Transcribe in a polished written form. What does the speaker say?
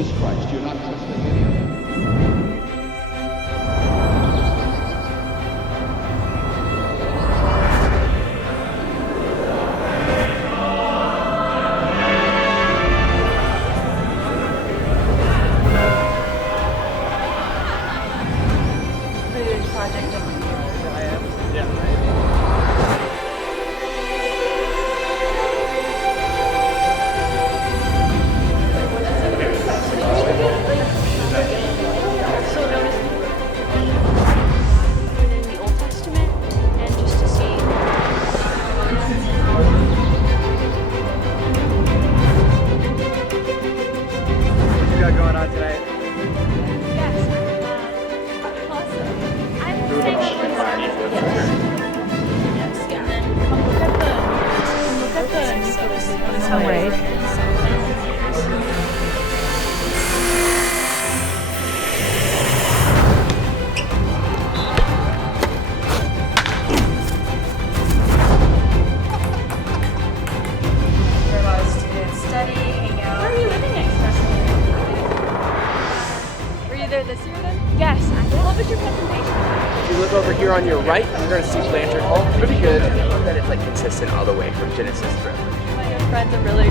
Jesus Christ. You're not trusting any of them. Going on tonight? This year then? Yes, I did. What was your presentation? If you look over here on your right, you're going to see Blanchard Hall. Pretty good. That it's like consistent all the way from Genesis to Revelation. My friends are really